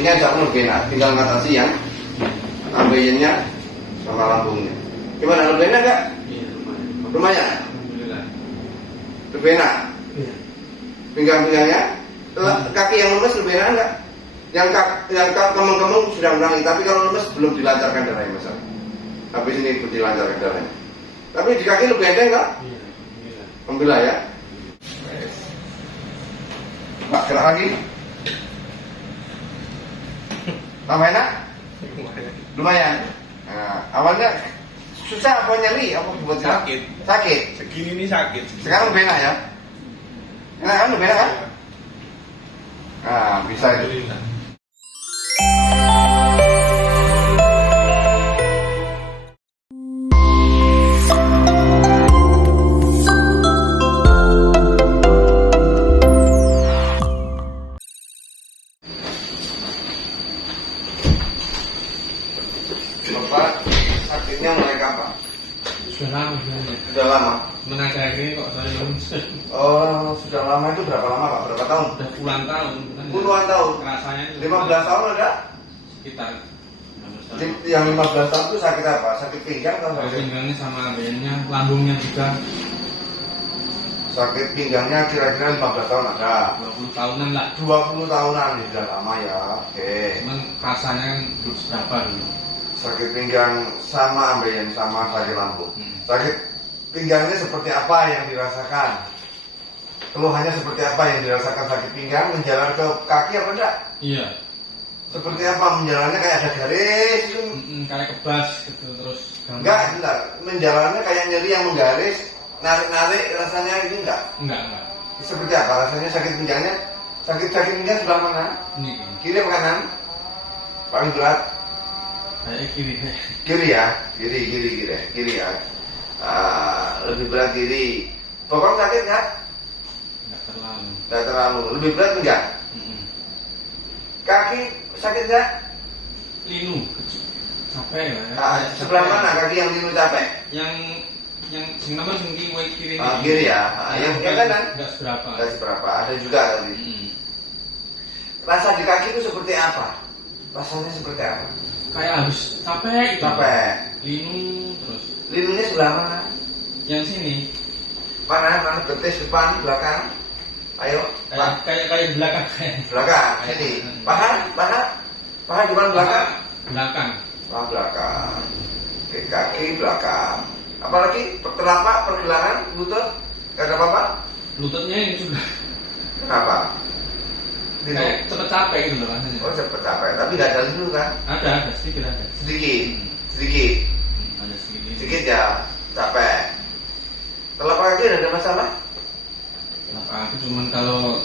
Ini ajak berbeda, tinggal ngatasi yang ambeyennya sama lambungnya. Gimana, lebih enak gak? Iya, lumayan. Lumayan? Alhamdulillah. Lebih enak? Iya. Pinggang-pinggangnya? Kaki yang lemes lebih enak gak? Yang kemeng-kemeng sudah menangis, tapi kalau lemes belum dilancarkan darahnya masalah. Habis ini dilancarkan darahnya. Tapi di kaki lebih enteng gak? Iya, Alhamdulillah ya. Pak, gerak lagi. Tambah enak? Lumayan. Nah, awalnya susah apa nyeri? Apa buat Sakit. Sakit. Segini ini sakit. Sekarang lebih enak ya? Enak kan? Lebih enak kan? Nah, bisa itu. Alhamdulillah. Bapak sakitnya mulai kapan? Sudah lama sebenarnya. Sudah lama. Menajak ini kok saya Oh, sudah lama itu berapa lama Pak? Berapa tahun? udah puluhan tahun. Puluhan tahun. Rasanya itu 15 tahun ada? sekitar 15 tahun. Yang 15 tahun itu sakit apa? Sakit pinggang atau sakit? Pinggangnya sama ambeyennya, lambungnya juga Sakit pinggangnya kira-kira 15 tahun ada. 20 tahunan lah. 20 tahunan ya, sudah lama ya. Oke. Cuman rasanya kan belum seberapa dulu. Sakit pinggang sama ambeien sama sakit lambung. Sakit pinggangnya seperti apa yang dirasakan? Keluhannya seperti apa yang dirasakan sakit pinggang? Menjalar ke kaki apa enggak? Iya. Seperti apa menjalannya kayak ada garis itu? Kayak kebas gitu terus. Enggak, enggak. Menjalannya kayak nyeri yang menggaris, narik-narik rasanya itu enggak? Enggak. Seperti apa rasanya sakit pinggangnya? Sakit pinggang sebelah mana? Ini Kiri apa kanan? Paling berat? kayak kiri. Kiri ya? Kiri ya. Lebih berat kiri. Bokong sakit nggak? Enggak terlalu. Nggak terlalu. Lebih berat enggak? Kaki sakit nggak? Linu capek lah ya. Sebelah mana kaki yang linu capek? Yang sing nomor sing kiri. Kiri ya. Yang kanan? Enggak seberapa. Nggak seberapa. Ada juga tadi. Rasa di kaki itu seperti apa? Rasanya seperti apa? Kayak habis capek gitu. Capek. Linu terus. Linunya sebelah mana? Yang sini Mana? Betis, depan, belakang? Ayo. kayak belakang kayak. Belakang. Sini. Paha depan belakang. Belakang. Belakang. Oke, kaki belakang. Apalagi telapak, pergelangan, lutut? Gak ada apa-apa? Lututnya ini sudah Kenapa? Linu. kayak cepet capek gitu loh rasanya. Oh, cepet capek. Tapi gak ada linu kan? Ada sedikit ada. Sedikit. Ada sedikit. Sedikit ya, capek. Telapak kaki ada masalah? Kenapa aku cuman kalau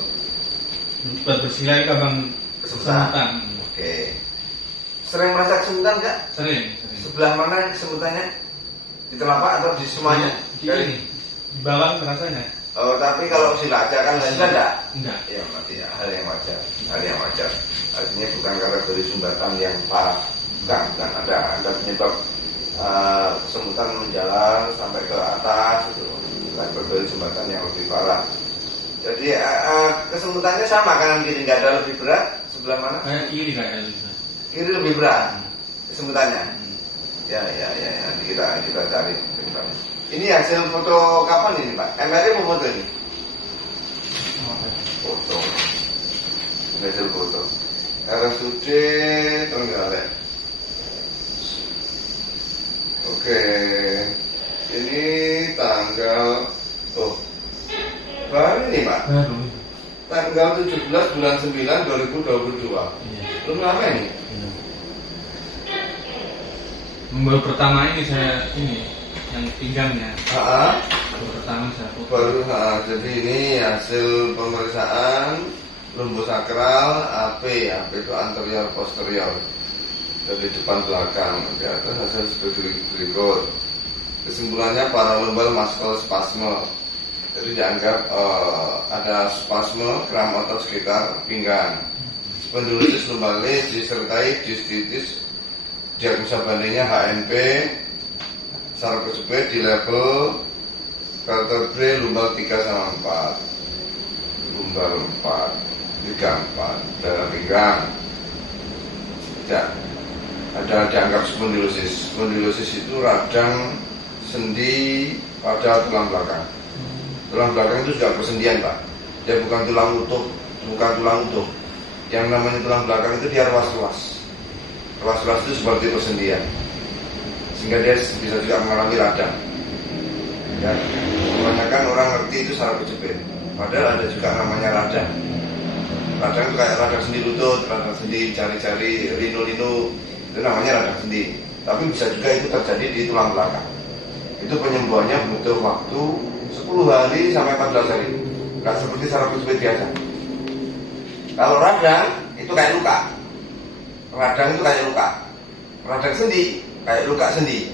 buat bersilah gampang kesemutan. Oke. Sering merasa kesemutan nggak? Sering. Sebelah mana kesemutannya? Di telapak atau di semuanya? Di ini. Di bawah rasanya. Oh, tapi kalau silacak kan bisa enggak? Enggak. Ya, berarti ya, hal yang wajar. Artinya bukan karena dari sumbatan yang parah. Bukan ada penyebab kesemutan menjalar sampai ke atas itu. Bukan dari sumbatan yang lebih parah. Jadi kesemutannya sama kanan kiri, nggak ada lebih berat sebelah mana? Kayak kiri kayak gitu. Kiri lebih berat kesemutannya. Ya, nanti kita cari. Ini hasil foto kapan ini Pak? MRI mau foto ini? Foto. Hasil foto. RSUD Trenggalek. Oke. Ini tanggal baru ini Pak. Baru. Tanggal 17 bulan 9 2022. Iya. Belum lama ini. Baru pertama ini saya yang pinggangnya. Baru pertama saya foto. Jadi ini hasil pemeriksaan lumbosakral AP itu anterior posterior dari depan belakang. Di atas hasil seperti berikut. Kesimpulannya paralombal muscle spasme. Jadi dianggap ada spasme kram otot sekitar pinggang. Spondylosis lumbalis disertai distitis. Diagnosa bandingnya HNP. Sarkospet di level vertebrae lumbal 3 sama 4. Lumbal 4, 3, 4 dalam pinggang. Tidak. Ada dianggap spondilosis. Spondilosis itu radang sendi pada tulang belakang. Tulang belakang itu juga persendian, Pak. Dia bukan tulang utuh, bukan tulang utuh. Yang namanya tulang belakang itu dia ruas-ruas. Ruas-ruas itu seperti persendian, sehingga dia bisa juga mengalami radang. Ya, kebanyakan orang ngerti itu saraf kejepit. Padahal ada juga namanya radang. Radang itu kayak radang sendi lutut, radang sendi jari-jari, linu-linu, itu namanya radang sendi. Tapi bisa juga itu terjadi di tulang belakang. Itu penyembuhannya butuh waktu 10 hari sampai 14 hari. Nggak seperti saraf kejepit biasa. Kalau radang itu kayak luka. Radang itu kayak luka. Radang sendi kayak luka sendi.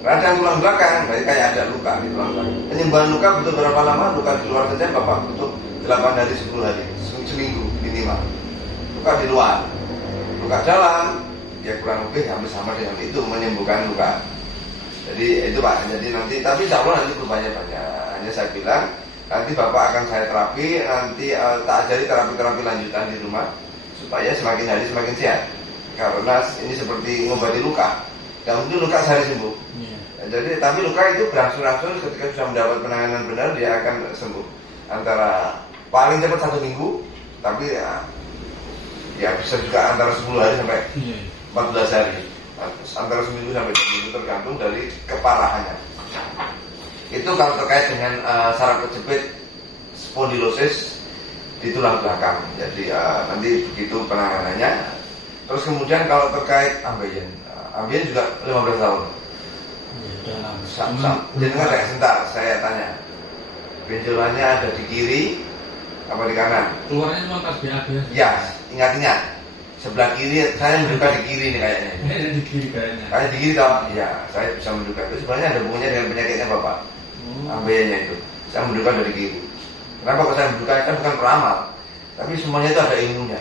Radang tulang belakang berarti kayak ada luka di tulang belakang. Penyembuhan luka butuh berapa lama? Luka di luar saja Bapak butuh 8 hari 10 hari, seminggu minimal. Luka di luar. Luka dalam ya kurang lebih hampir sama dengan itu menyembuhkan luka. Jadi itu Pak. Jadi nanti tapi insya Allah nanti perubahannya banyak. Hanya saya bilang nanti Bapak akan saya terapi, nanti tak ajari terapi-terapi lanjutan di rumah supaya semakin hari semakin sehat. Karena ini seperti mengobati luka. Yang mungkin luka sehari sembuh. Jadi tapi luka itu berangsur-angsur ketika sudah mendapat penanganan benar dia akan sembuh. Antara paling cepat 1 minggu, tapi ya bisa juga antara 10 hari sampai 14 hari. Antara seminggu sampai 2 minggu tergantung dari keparahannya. Itu kalau terkait dengan saraf kejepit spondilosis di tulang belakang. Jadi nanti begitu penanganannya. Terus kemudian kalau terkait ambeien juga 15 tahun. Jadi kayak sebentar saya tanya. Benjolannya ada di kiri apa di kanan? Keluarnya cuma pas BAB. Ya, ingat-ingat. Sebelah kiri saya menduga di kiri nih kayaknya. Di kiri kayaknya. Kayak di kiri toh? Iya, saya bisa menduga. Itu sebenarnya ada hubungannya dengan penyakitnya Bapak. Ambeinya itu. Saya menduga dari kiri. Kenapa kok saya menduga? Kan bukan peramal. Tapi semuanya itu ada ilmunya.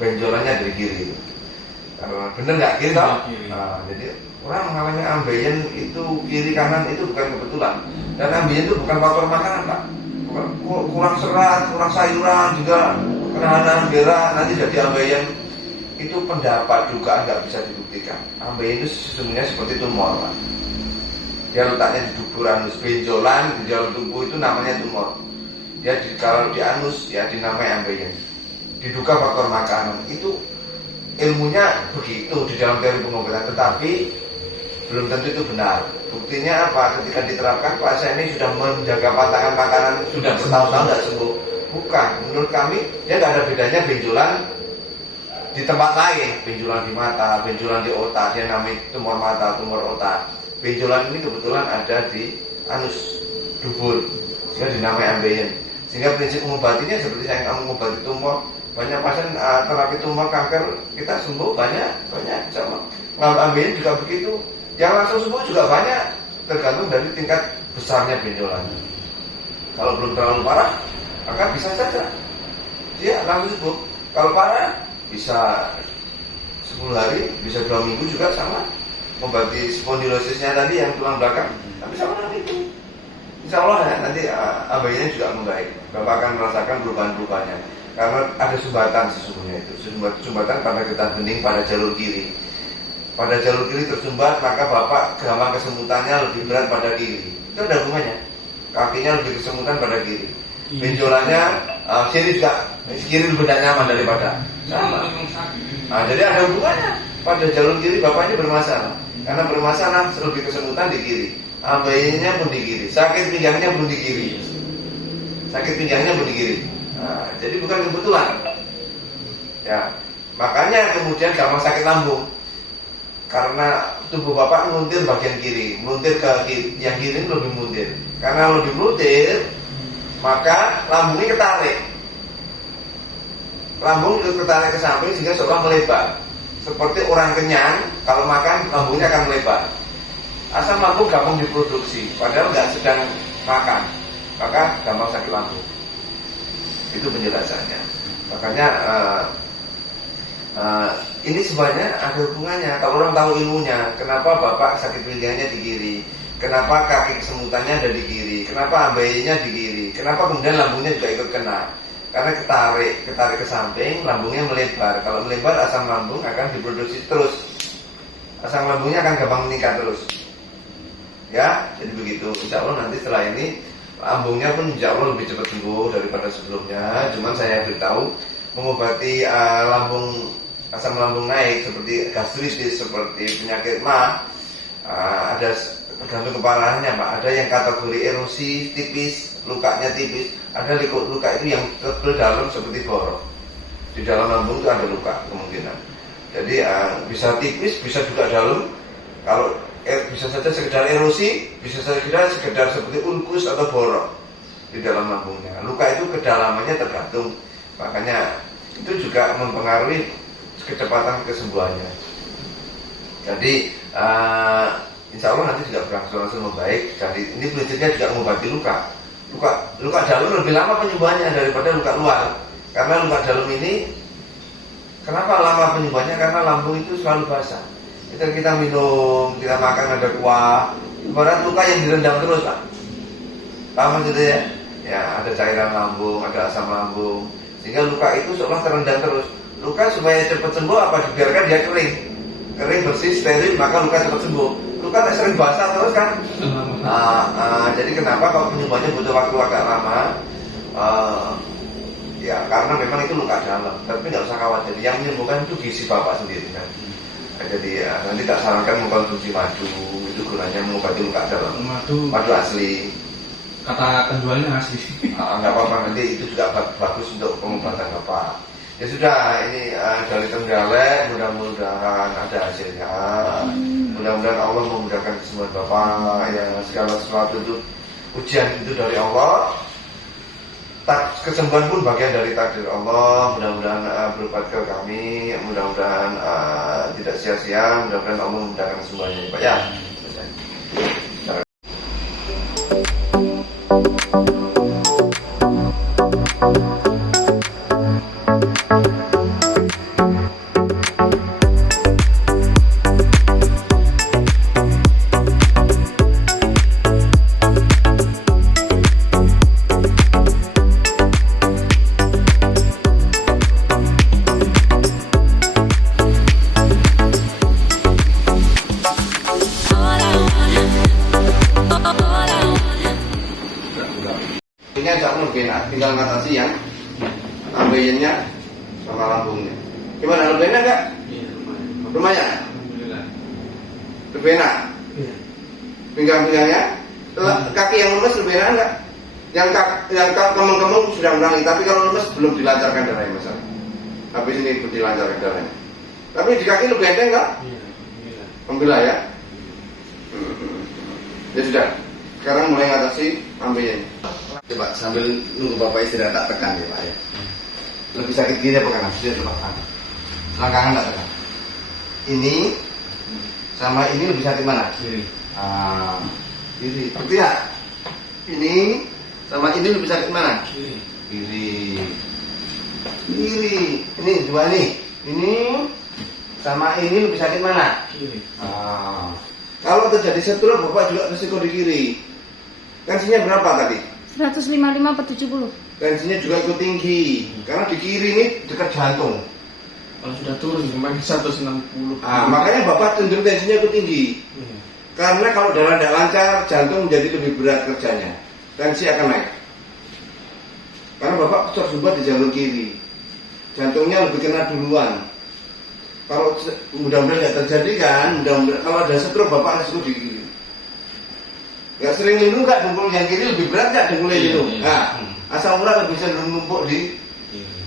Benjolannya dari kiri itu. Bener nggak kiri toh? Nah, jadi orang mengalami ambeien itu kiri kanan itu bukan kebetulan. Dan ambeien itu bukan faktor makanan Pak. Kurang serat, kurang sayuran juga, kenahan berat nanti jadi ambeien. Itu pendapat dugaan nggak bisa dibuktikan. Ambeien itu sesungguhnya seperti tumor Pak. Dia letaknya di dubur anus, benjolan di dalam tubuh itu namanya tumor. Dia kalau di anus ya dinamai ambeien. Diduga faktor makanan itu ilmunya begitu di dalam teori pengobatan, tetapi belum tentu itu benar. Buktinya apa? Ketika diterapkan pasien ini sudah menjaga pantangan makanan sudah bertahun-tahun tidak sembuh. Bukan, menurut kami dia tidak ada bedanya benjolan di tempat lain, benjolan di mata, benjolan di otak, dia namanya tumor mata, tumor otak. Benjolan ini kebetulan ada di anus dubur, sehingga dinamai ambeien. Sehingga prinsip mengobatinya seperti saya mengobati tumor. Banyak pasien terapi tumor kanker kita sembuh banyak sama. Ambeien juga begitu. Yang langsung sembuh juga banyak, tergantung dari tingkat besarnya benjolan. Kalau belum terlalu parah, maka bisa saja dia langsung sembuh. Kalau parah, bisa 10 hari, bisa 2 minggu juga sama. Mengobati spondilosisnya tadi yang tulang belakang, tapi sama dengan itu. Insya Allah ya, nanti ambeinya juga membaik. Bapak akan merasakan perubahan-perubahannya. Karena ada sumbatan sesungguhnya itu. Sumbatan pada getah bening pada jalur kiri. Pada jalur kiri tersumbat, maka Bapak gampang kesemutannya lebih berat pada kiri. Itu ada hubungannya. Kakinya lebih kesemutan pada kiri. Benjolannya kiri juga, kiri lebih tidak nyaman daripada sama. Nah, jadi ada hubungannya. Pada jalur kiri Bapaknya bermasalah. Karena bermasalah lebih kesemutan di kiri. Ambeinya pun di kiri. Sakit pinggangnya pun di kiri. Sakit pinggangnya pun di kiri. Nah, jadi bukan kebetulan. Ya, makanya kemudian gampang sakit lambung. Karena tubuh Bapak meluntir bagian kiri, meluntir ke kiri, yang kiri lebih meluntir. Karena lebih meluntir, maka lambungnya ketarik. Lambung ketarik ke samping sehingga seolah melebar. Seperti orang kenyang, kalau makan lambungnya akan melebar. Asam lambung gampang diproduksi, padahal nggak sedang makan, maka gampang sakit lambung. Itu penjelasannya. Makanya ini sebenarnya ada hubungannya. Kalau orang tahu ilmunya, kenapa Bapak sakit pinggangnya di kiri, kenapa kaki kesemutannya ada di kiri, kenapa ambeinya di kiri, kenapa kemudian lambungnya juga ikut kena. karena ketarik ke samping, lambungnya melebar. Kalau melebar, asam lambung akan diproduksi terus. Asam lambungnya akan gampang meningkat terus. Ya, jadi begitu. Insya Allah nanti setelah ini lambungnya pun insya Allah lebih cepat sembuh daripada sebelumnya. Cuman saya beritahu mengobati asam lambung naik seperti gastritis, seperti penyakit mah, ada tergantung keparahannya Pak. Ada yang kategori erosi tipis, lukanya tipis. Ada luka itu yang tebal dalam seperti borok. Di dalam lambung itu ada luka kemungkinan. Jadi bisa tipis, bisa juga dalam. Kalau bisa saja sekedar erosi, bisa saja sekedar seperti ulkus atau borok di dalam lambungnya. Luka itu kedalamannya tergantung. Makanya itu juga mempengaruhi kecepatan kesembuhannya. Jadi insya Allah nanti juga berangsur-angsur membaik. Jadi ini prinsipnya juga mengobati luka. Luka dalam lebih lama penyembuhannya daripada luka luar. Karena luka dalam ini, kenapa lama penyembuhannya? Karena lambung itu selalu basah. Kita minum, kita makan ada kuah, ibarat luka yang direndam terus Pak. Paham gitu ya? Ya, ada cairan lambung, ada asam lambung, sehingga luka itu seolah terendam terus. Luka supaya cepat sembuh apa? Dibiarkan dia kering, bersih, steril, maka luka cepat sembuh. Luka tak sering basah terus kan? Jadi kenapa kalau penyembuhannya butuh waktu agak lama? Ya karena memang itu luka dalam. Tapi nggak usah khawatir. Yang menyembuhkan itu gizi bapak sendiri kan. Jadi nanti tak sarankan mengkonsumsi madu. Itu gunanya mengobati luka dalam. Madu asli. Kata penjualnya asli. Nggak apa-apa, nanti itu juga bagus untuk pengobatan bapak. Ya sudah, ini dari Trenggalek, mudah-mudahan ada hasilnya. Mudah-mudahan Allah memudahkan kesembuhan bapak. Ya segala sesuatu itu ujian itu dari Allah. Kesembuhan pun bagian dari takdir Allah. Mudah-mudahan berbuat ke kami. Mudah-mudahan tidak sia-sia. Mudah-mudahan Allah memudahkan kesembuhannya Pak ya. Ini agak lebih enak, tinggal ngatasi yang ambeyennya sama lambungnya. Gimana, lebih enak enggak? Iya, Lumayan? Alhamdulillah. Lebih enak? Iya. Pinggang-pinggangnya? Kaki yang lemes lebih enak enggak? Yang kemung-kemung sudah menangis, tapi kalau lemes belum dilancarkan darahnya masalah. Habis ini belum dilancarkan darahnya. Tapi di kaki lebih enteng enggak? Iya, Alhamdulillah ya. Ya sudah, sekarang mulai ngatasi ambeyennya. Coba sambil nunggu bapak istirahat tak tekan ya Pak ya. Lebih sakit gini apa kanan? Sudah coba kanan. Selangkangan tak tekan. Ini sama ini lebih sakit mana? Kiri. Kiri. Seperti ya? Ini sama ini lebih sakit mana? Kiri. Kiri. Ini dua nih. Ini sama ini lebih sakit mana? Kiri. Kalau terjadi stroke bapak juga resiko di kiri. Tensinya berapa tadi? 155/70. Tensinya juga ikut tinggi karena di kiri ini dekat jantung. Kalau sudah turun kemarin 160. Makanya bapak cenderung tensinya ikut tinggi. Iya. Karena kalau darah tidak lancar, jantung menjadi lebih berat kerjanya. Tensi akan naik. Karena bapak tersumbat di jalur kiri, jantungnya lebih kena duluan. Kalau mudah-mudahan tidak terjadi kan, kalau ada stroke bapak resiko di kiri. Gak sering lindung gak dengkul yang kiri lebih berat gak dengkul yang lindung? Nah, asam urat lebih cenderung numpuk di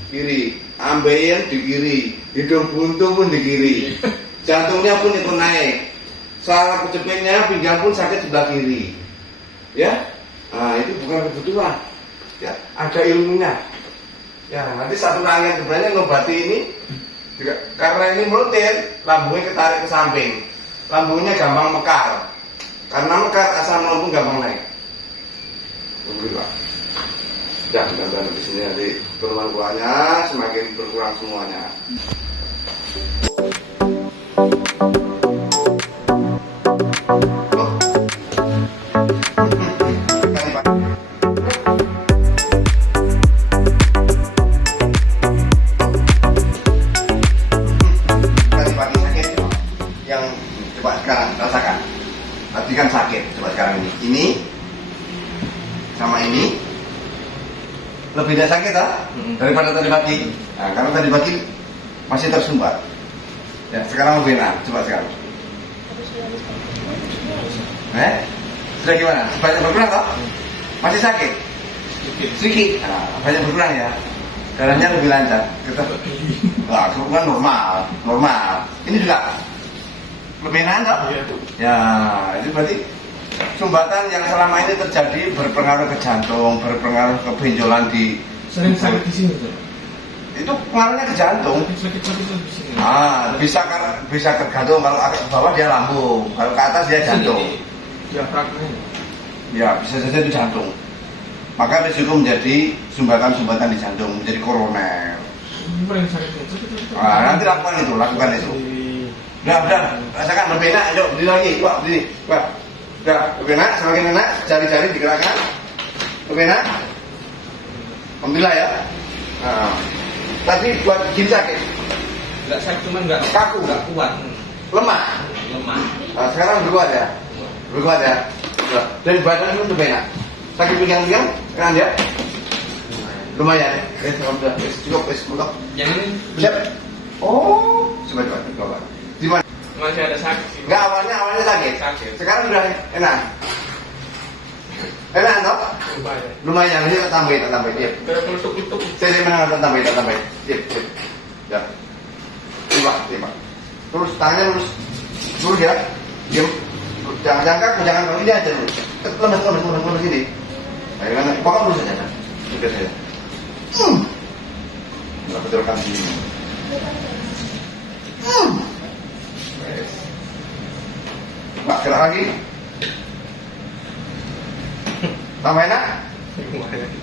kiri, ambeien di kiri, hidung buntu pun di kiri, jantungnya pun itu naik, saraf kejepitnya, pinggang pun sakit sebelah kiri, ya, itu bukan kebetulan, ya, ada ilmunya, ya, nanti satu rangkaian sebenarnya ngobati ini, juga, karena ini melutir, lambungnya ketarik ke samping, lambungnya gampang mekar, karena mekar asam lambung gampang naik, begitu Pak. Dan mudah-mudahan di sini nanti berkurangnya semakin berkurang semuanya. kan sakit. Coba sekarang ini sama ini lebih tidak sakit daripada tadi pagi. Nah, karena tadi pagi masih tersumbat. Ya, sekarang lebih enak. Coba sekarang. Sudah gimana? Banyak berkurang toh? Masih sakit? Sedikit. Nah, banyak berkurang ya. Darahnya lebih lancar. Wah, kerukunan normal. Ini juga lebih enak toh? Ya, itu berarti sumbatan yang selama ini terjadi berpengaruh ke jantung, berpengaruh ke benjolan di. Sering sakit di sini tuh. Itu pengaruhnya ke jantung. Sakit di sini. Bisa tergantung, kalau ke bawah dia lambung, kalau ke atas dia jantung. Diafragma. Ya, bisa saja itu jantung. Maka risiko menjadi sumbatan-sumbatan di jantung, menjadi koroner. Nanti lakukan itu. Udah, rasakan lebih enak, yuk berdiri lagi, berdiri. Udah, lebih enak, semakin enak, jari-jari digerakkan. Lebih enak. Alhamdulillah ya. Nah, tadi buat gini sakit. Enggak sakit, cuma enggak kaku, enggak kuat. Lemah. Nah, sekarang berkuat ya. Udah. Dan badan itu lebih enak. Sakit pinggang, enak ya. Lumayan. Cukup. Yang ini Siap. Oh, coba. Gimana? masih ada sakit sih. Enggak, awalnya sakit. Sekarang udah enak. Enak toh? Lumayan. Ini tambahin. Iya. Kelutuk-kelutuk. Saya menang tambahin. Iya. Ya. Tiba. Terus tangannya lurus ya. Diam. Jangan kaku, jangan kaku ini aja dulu. Lemes sini. Ayo kan, pokoknya lurus aja. Sudah saya. Kita betulkan sini. Pak, gerak lagi. Tambah enak?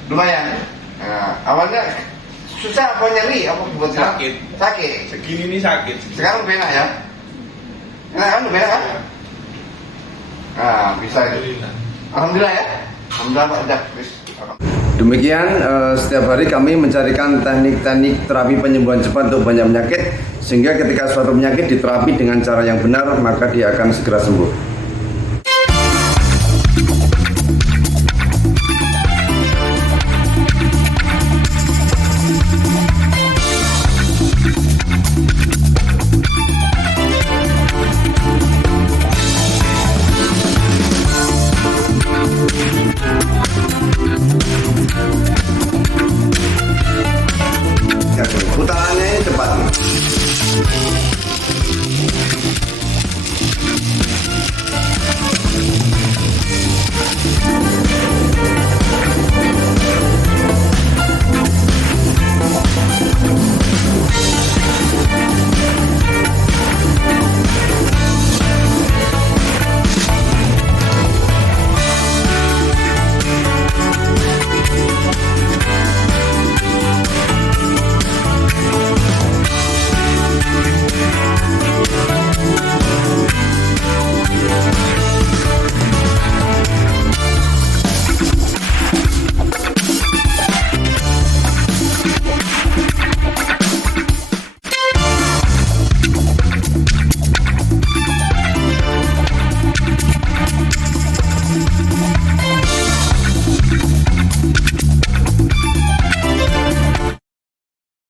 Lumayan. Nah, awalnya susah apa nyeri? Apa buat Sakit. Segini nih sakit. Sekarang lebih enak ya? Enak kan? Lebih enak kan? Nah, bisa itu. Alhamdulillah ya. Alhamdulillah Pak. Udah. Demikian setiap hari kami mencarikan teknik-teknik terapi penyembuhan cepat untuk banyak penyakit, sehingga ketika suatu penyakit diterapi dengan cara yang benar maka dia akan segera sembuh.